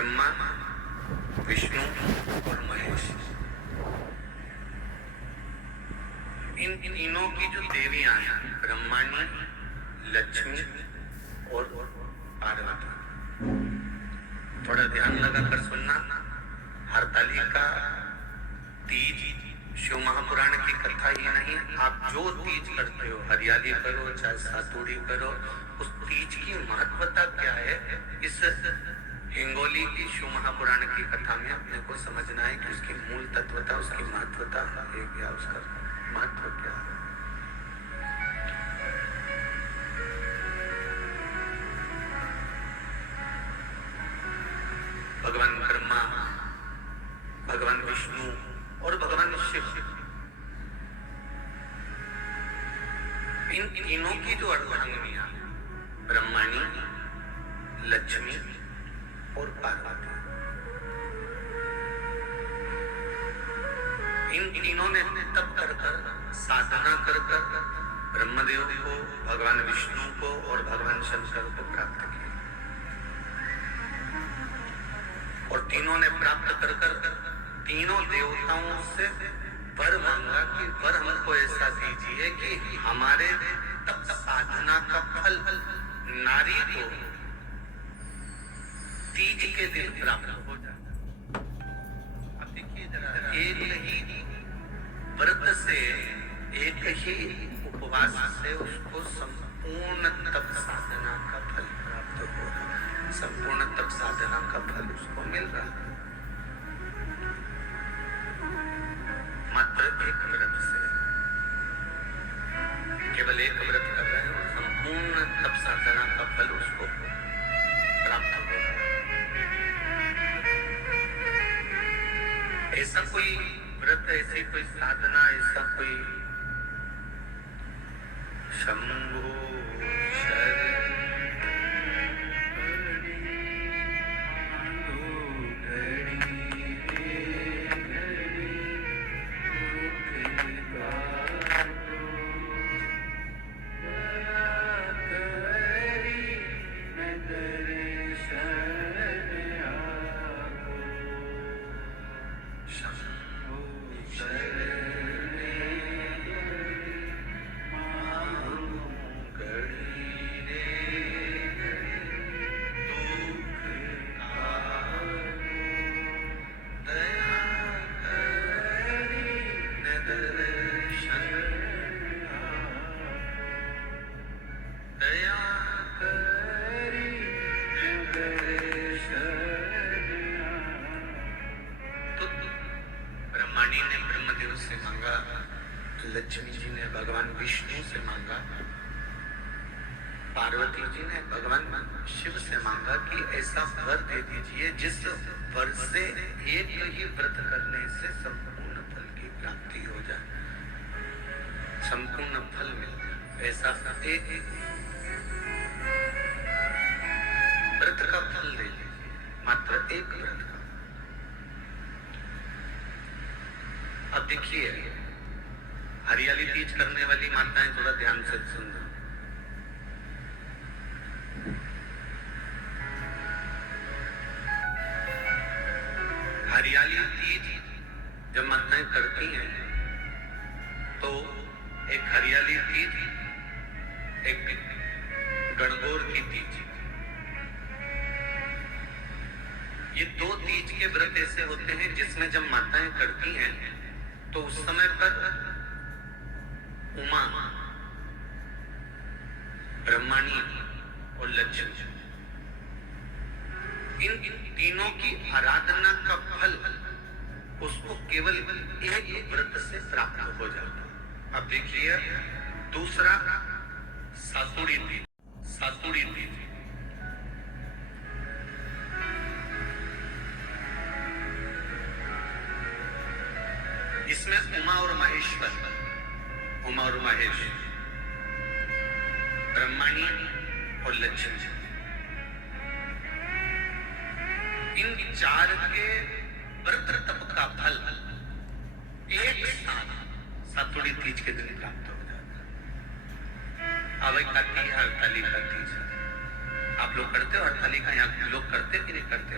ब्रह्मा, विष्णु और महेश, इन तीनों की जो देवियां हैं, ब्रह्माणी, लक्ष्मी और पार्वती, थोड़ा ध्यान लगाकर सुनना। हरतालिका तीज शिव महापुराण की कथा ही नहीं, आप जो तीज करते हो, हरियाली करो चाहे सातुड़ी करो, उस तीज की महत्वता क्या है, इस हिंगोली की शिव महापुराण की कथा में अपने को समझना है कि उसकी मूल तत्वता, उसकी महत्वता है क्या, उसका महत्व क्या है। भगवान ब्रह्मा, भगवान विष्णु और भगवान शिव, इन तीनों की जो अर्धांगिनियां, ब्रह्माणी, लक्ष्मी और पार्वती, इन तीनों ने तप कर साधना कर ब्रह्मदेव को, भगवान विष्णु को और भगवान शंकर को प्राप्त किया, और तीनों ने प्राप्त कर तीनों देवताओं से वर मांगा कि वर हमको ऐसा दीजिए कि हमारे तप साधना का फल नारी को तीज के दिन प्राप्त हो जाए। अब देखिए जरा, एक ही व्रत से, एक ही उपवास से उसको संपूर्ण तप साधना का फल प्राप्त हो रहा है, संपूर्ण तप साधना का फल उसको मिल रहा है। मात्र एक व्रत से, केवल एक व्रत कर रहे हो, संपूर्ण तप साधना का फल उसको प्राप्त हो रहा है। ऐसा कोई व्रत, ऐसी कोई साधना, ऐसा कोई शंभो लक्ष्मी जी ने भगवान विष्णु से मांगा, पार्वती जी ने भगवान शिव से मांगा कि ऐसा वर दे दीजिए जिस वर से एक ही व्रत करने से संपूर्ण फल की प्राप्ति हो जाए, संपूर्ण फल मिल जाए। ऐसा एक व्रत का फल दे दीजिए, मात्र एक व्रत का। अब देखिए, हरियाली तीज करने वाली माताएं थोड़ा ध्यान से सुनना। हरियाली तीज जब माताएं करती हैं तो एक हरियाली तीज, एक गणगौर की तीज, ये दो तीज के व्रत ऐसे होते हैं जिसमें जब माताएं करती हैं तो उस समय पर उमा, ब्रह्माणी और लक्ष्मी, इन तीनों की आराधना का फल उसको केवल एक व्रत से प्राप्त हो जाता है। अब देखिए दूसरा सातुड़ी तीज, सातुड़ी तीज, इसमें उमा और महेश्वर, उमा और महेश, ब्रह्माणी और लक्ष्मी, इन चार के व्रत तप का फल एक साथ सातुड़ी तीज के दिन प्राप्त हो जाता है। अब एक आती है हरतालिका तीज, आप लोग करते हो हरतालिका? यहाँ लोग करते कि नहीं करते?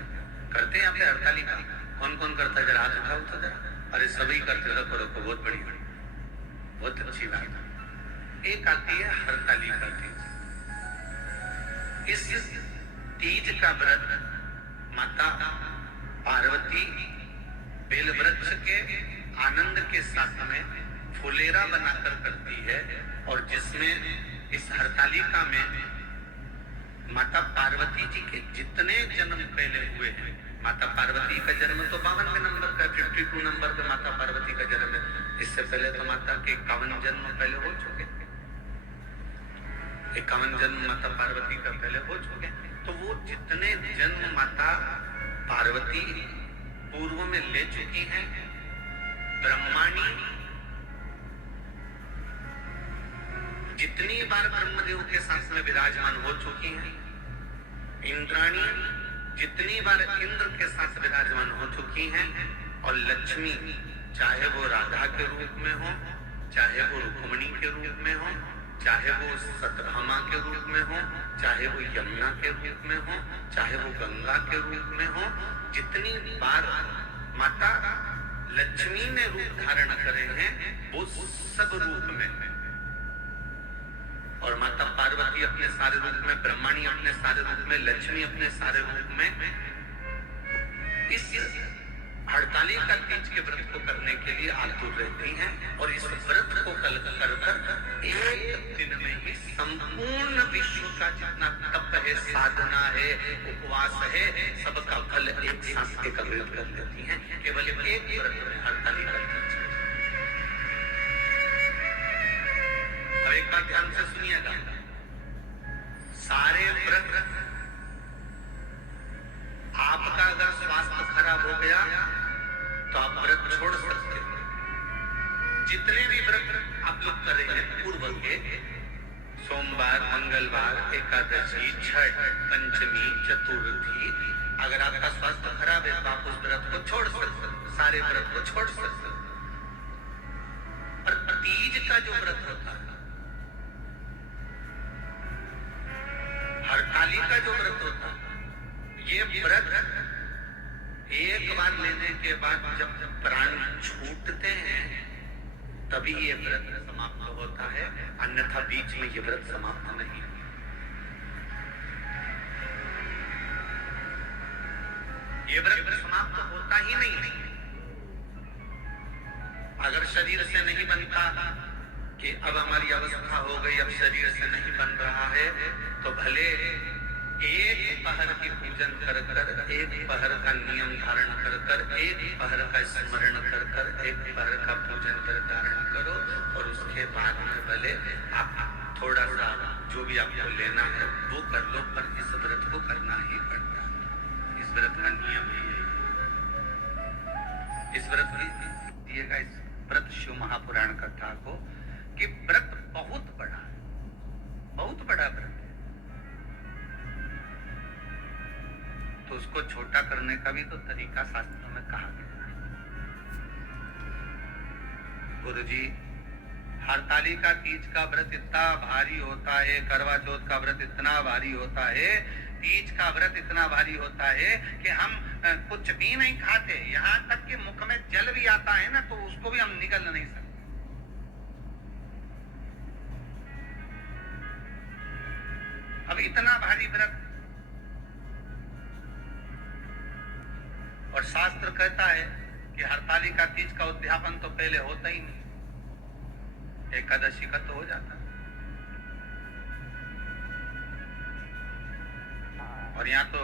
करते हैं यहाँ पे हड़तालिका? कौन कौन करता है? जरा हाथ उठाओ तो जरा। अरे सभी करते, रखो रखो, बहुत बढ़िया, बहुत अच्छी बात। एक आती है हरतालिका तीज। इस तीज का व्रत माता पार्वती बेल वृक्ष के आनंद के साथ में फुलेरा बनाकर करती है, और जिसमें इस हरतालिका में माता पार्वती जी के जितने जन्म पहले हुए हैं, माता पार्वती का जन्म तो 52 नंबर का, 52 नंबर पे माता पार्वती का जन्म है। इससे पहले तो माता के 51 जन्म पहले हो चुके, 51 जन्म माता पार्वती का पहले हो चुके। तो वो जितने जन्म माता पार्वती पूर्व में ले चुकी हैं, ब्रह्माणी जितनी बार ब्रह्मदेव के साथ में विराजमान हो चुकी हैं, इंद्राणी जितनी बार इंद्र के साथ विराजमान हो चुकी हैं, और लक्ष्मी चाहे वो राधा के रूप में हो, चाहे वो रुक्मिणी के रूप में हो, चाहे वो सत्यभामा के रूप में हो, चाहे वो यमुना के रूप में हो, चाहे वो गंगा के रूप में हो, जितनी बार माता लक्ष्मी ने रूप धारण करे हैं वो सब रूप में, और माता पार्वती अपने सारे रूप में, ब्रह्माणी अपने सारे रूप में, लक्ष्मी अपने सारे रूप में इस हड़तालिका तीज के व्रत को करने के लिए आतुर रहती हैं, और इस व्रत को कर कर एक दिन में ही संपूर्ण विश्व का जितना तप है, साधना है, उपवास है, सबका फल एक साथ एकत्रित कर लेती हैं, केवल एक व्रत में, हड़तालिका तीज। अब एक बात ध्यान से सुनिएगा, सारे व्रत आपका अगर स्वास्थ्य खराब हो गया तो आप व्रत छोड़ सकते हैं। जितने भी व्रत आप लोग कर रहे हैं पूर्व के, सोमवार, मंगलवार, एकादशी, छठ, पंचमी, चतुर्थी, अगर आपका स्वास्थ्य खराब है तो आप उस व्रत को छोड़ सकते हैं, सारे व्रत को छोड़ सकते हैं। और तीज का जो व्रत होता है, हरतालिका जो व्रत होता है, ये व्रत एक बार लेने के बाद जब प्राण छूटते हैं तभी ये व्रत समाप्त होता है, अन्यथा बीच में ये व्रत समाप्त नहीं। ये व्रत समाप्त होता ही नहीं। अगर शरीर से नहीं बनता कि अब हमारी अवस्था हो गई, अब शरीर से नहीं बन रहा है, तो भले एक पहर की पूजन कर कर, एक पहर का नियम धारण कर कर, एक पहर का स्मरण कर कर, एक पहर का पूजन कर धारण करो, और उसके बाद में भले आप थोड़ा सा जो भी आपको लेना है वो कर लो, पर इस व्रत को करना ही पड़ता है। इस व्रत का नियम ही है। इस व्रत की दिएगा, इस व्रत शिव महापुराण कथा को, कि व्रत बहुत बड़ा है, बहुत बड़ा व्रत है, तो उसको छोटा करने का भी तो तरीका शास्त्रों में कहा गया है। गुरुजी, हरतालिका तीज का व्रत इतना भारी होता है, करवा चौथ का व्रत इतना भारी होता है, तीज का व्रत इतना भारी होता है कि हम कुछ भी नहीं खाते, यहाँ तक कि मुख में जल भी आता है ना तो उसको भी हम निगल नहीं सकते। अब इतना भारी व्रत, और शास्त्र कहता है कि हरतालिका तीज का उद्यापन तो पहले होता ही नहीं, एकादशी का तो हो जाता है। और यहाँ तो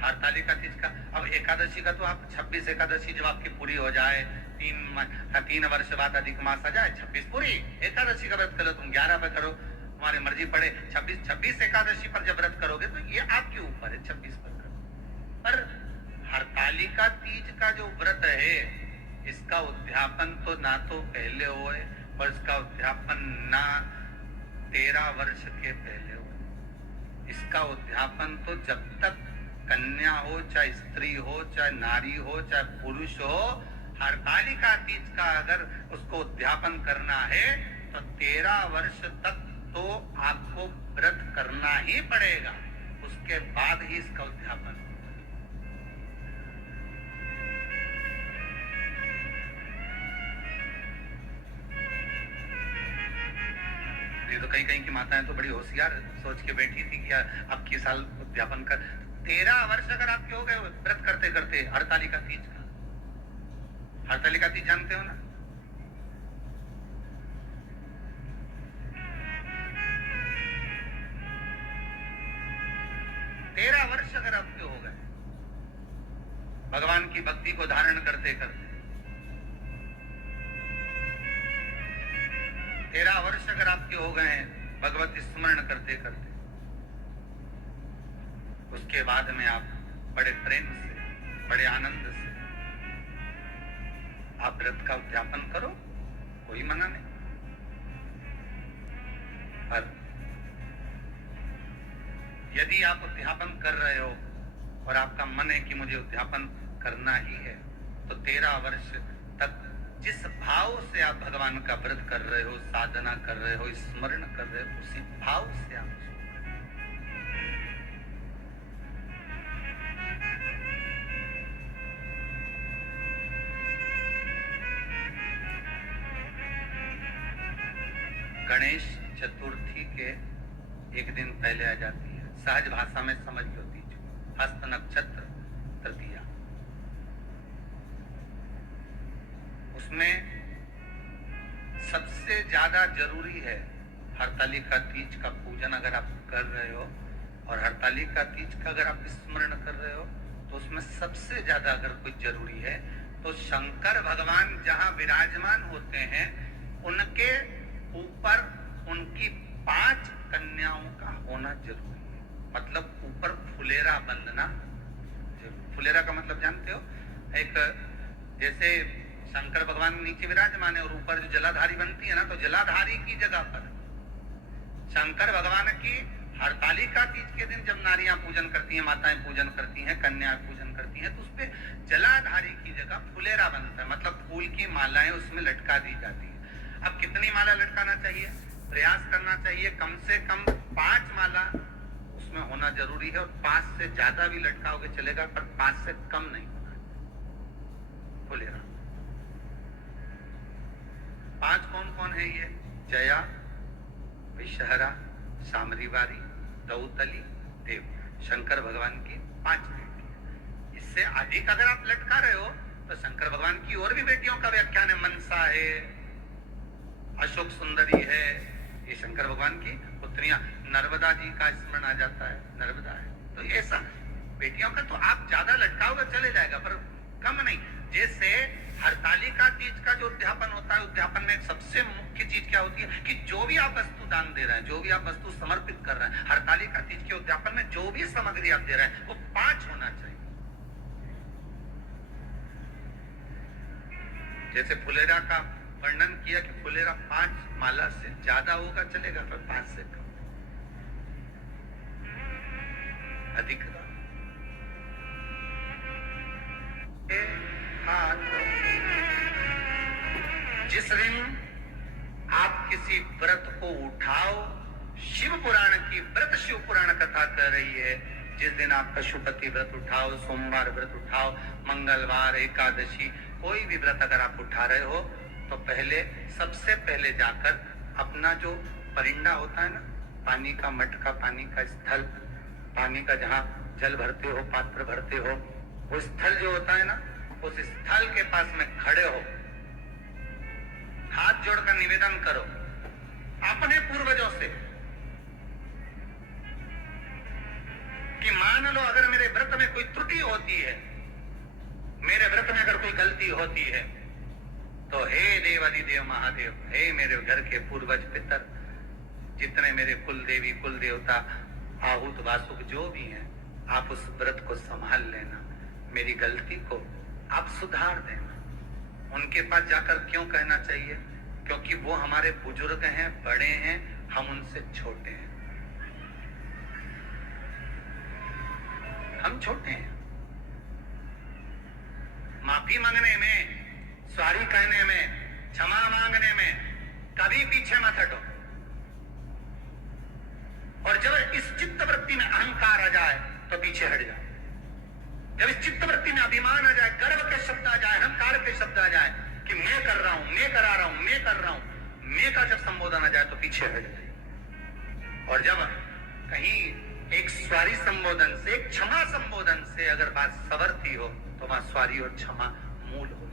हरतालिका तीज का, अब एकादशी का तो आप 26 एकादशी जब आपकी पूरी हो जाए, 3 वर्ष बाद अधिक मास आ जाए, 26 पूरी एकादशी का व्रत करो, तुम 11 पे करो, तुम्हारी मर्जी पड़े। 26 एकादशी पर जब व्रत करोगे तो ये आपके ऊपर है, 26 पर करो। पर हरतालिका तीज का जो व्रत है, इसका उद्यापन तो ना तो पहले हुए, और इसका उद्यापन ना 13 वर्ष के पहले हुए। इसका उद्यापन तो जब तक कन्या हो, चाहे स्त्री हो, चाहे नारी हो, चाहे पुरुष हो, हरतालिका तीज का अगर उसको उद्यापन करना है तो 13 वर्ष तक तो आपको व्रत करना ही पड़ेगा। उस उसके बाद ही इसका उद्यापन। ये तो कहीं की माताएं तो बड़ी होशियार सोच के बैठी थी कि अब की साल उद्यापन कर। 13 वर्ष अगर आपके हो गए व्रत करते करते हरतालिका तीज का। हरतालिका तीज जानते हो ना? तेरह वर्ष अगर आपके हो गए भगवान की भक्ति को धारण करते करते, 13 वर्ष अगर आपके हो गए हैं भगवत स्मरण करते करते, उसके बाद में आप बड़े प्रेम से, बड़े आनंद से आप व्रत का उद्यापन करो, कोई मना नहीं। पर यदि आप उद्यापन कर रहे हो और आपका मन है कि मुझे उद्यापन करना ही है, तो 13 वर्ष तक जिस भाव से आप भगवान का व्रत कर रहे हो, साधना कर रहे हो, स्मरण कर रहे हो, उसी भाव से आप गणेश चतुर्थी के एक दिन पहले आ जाती है, सहज भाषा में समझ लो तीज, हस्त नक्षत्र तृतीया। उसमें सबसे ज्यादा जरूरी है हरतालिका तीज का पूजन अगर आप कर रहे हो, और हरतालिका तीज का अगर आप स्मरण कर रहे हो, तो उसमें सबसे ज्यादा अगर कुछ जरूरी है तो शंकर भगवान जहां विराजमान होते हैं उनके ऊपर उनकी 5 कन्याओं का होना जरूरी है। मतलब ऊपर फुलेरा बंधना जरूरी। फुलेरा का मतलब जानते हो? एक जैसे शंकर भगवान नीचे विराजमान है और ऊपर जो जलाधारी बनती है ना, तो जलाधारी की जगह पर शंकर भगवान की हरतालिका तीज के दिन जब नारियां पूजन करती हैं, माताएं पूजन करती हैं, कन्याएं पूजन करती हैं, तो उसपे जलाधारी की जगह फुलेरा बनता है। मतलब फूल की मालाएं उसमें लटका दी जाती है। अब कितनी माला लटकाना चाहिए? प्रयास करना चाहिए कम से कम 5 माला उसमें होना जरूरी है, और 5 से ज्यादा भी लटकाओगे चलेगा, पर 5 से कम नहीं होना। फुलेरा 5 कौन कौन है ये? जया, विषहरा, सामरीवारी, दौतली, देव। शंकर भगवान की 5 बेटी। इससे अधिक अगर आप लटका रहे हो तो शंकर भगवान की और भी बेटियों का व्याख्यान है। मनसा है, अशोक सुंदरी है, ये शंकर भगवान की पुत्रियां। नर्मदा जी का स्मरण आ जाता है, नर्मदा है। तो ये सब बेटियों का तो आप ज्यादा लटकाओगे चले जाएगा, पर कम नहीं। जैसे हरतालिका तीज का जो उद्यापन होता है, उद्यापन में सबसे मुख्य चीज क्या होती है कि जो भी आप वस्तु दान दे रहे हैं, जो भी आप वस्तु समर्पित कर रहे हैं, हरतालिका तीज के उद्यापन में जो भी सामग्री आप दे रहे हैं वो 5 होना चाहिए। जैसे फुलेरा का वर्णन किया कि फुलेरा 5 माला से ज्यादा होगा चलेगा, पर 5 से कम अधिक। जिस दिन आप किसी व्रत को उठाओ, शिव पुराण की व्रत शिव पुराण कथा कर रही है, जिस दिन आप पशुपति व्रत उठाओ, सोमवार व्रत उठाओ, मंगलवार, एकादशी, कोई भी व्रत अगर आप उठा रहे हो, तो पहले सबसे पहले जाकर अपना जो परिंदा होता है ना, पानी का मटका, पानी का स्थल, पानी का जहाँ जल भरते हो, पात्र भरते हो, वो स्थल जो होता है ना, उस स्थल के पास में खड़े हो, हाथ जोड़कर निवेदन करो अपने पूर्वजों से कि मान लो अगर मेरे व्रत में कोई त्रुटि होती है, मेरे व्रत में अगर कोई गलती होती है, तो हे देवादिदेव महादेव, हे मेरे घर के पूर्वज पितर, जितने मेरे कुल देवी कुल देवता आहूत वासुक जो भी हैं, आप उस व्रत को संभाल लेना, मेरी गलती को आप सुधार देना। उनके पास जाकर क्यों कहना चाहिए? क्योंकि वो हमारे बुजुर्ग हैं, बड़े हैं, हम उनसे छोटे हैं, हम छोटे हैं। माफी मांगने में, सॉरी कहने में, क्षमा मांगने में कभी पीछे मत हटो। और जब इस चित्त वृत्ति में अहंकार आ जाए तो पीछे हट जाए। जब इस चित्त वृत्ति में अभिमान आ जाए, गर्व के शब्द आ जाए, अहंकार के शब्द आ जाए कि मैं कर रहा हूं, मैं करा रहा हूं, मैं कर रहा हूं, मैं का जब संबोधन आ जाए तो पीछे हट जाए। और जब कहीं एक स्वारी संबोधन से, एक क्षमा संबोधन से अगर बात सवरती हो तो वहां स्वारी और क्षमा मूल हो